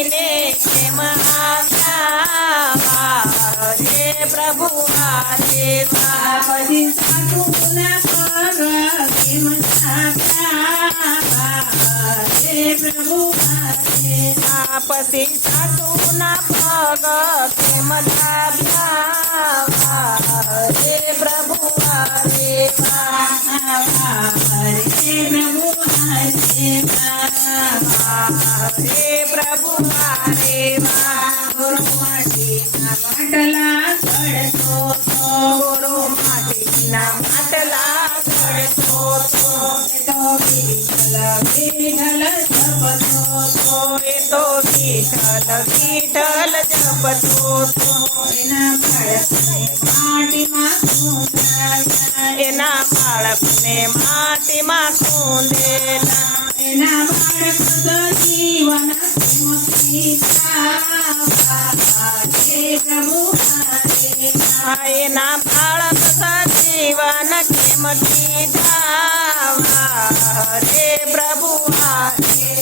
ને કેમ આવ્યા રે પ્રભુ મારે પછી સાસુના પગ કેમ ચાપ્યા રે પ્રભુ મારે પછી સાસુના પગ કેમ દાબ્યા રે પ્રભુ મારે રે પ્રભુ મારે રે પ્રભુ મારે ગુરુ માટીના માટલા ચડતો તો ગુરુ માટીના માટલા ચડતો તો વિઠ્ઠલ વિઠ્ઠલ જપતો તો એ તો વિઠ્ઠલ વિઠ્ઠલ જપતો એના બાળકને માટીમાં ખૂંદાવ્યા એના બાળકને માટીમાં ખૂંદેલા એના બાળક જીવન મુક્તિ હે પ્રભુ મારે એના બાળક સજીવન કેમ કીધા રે પ્રભુ મારે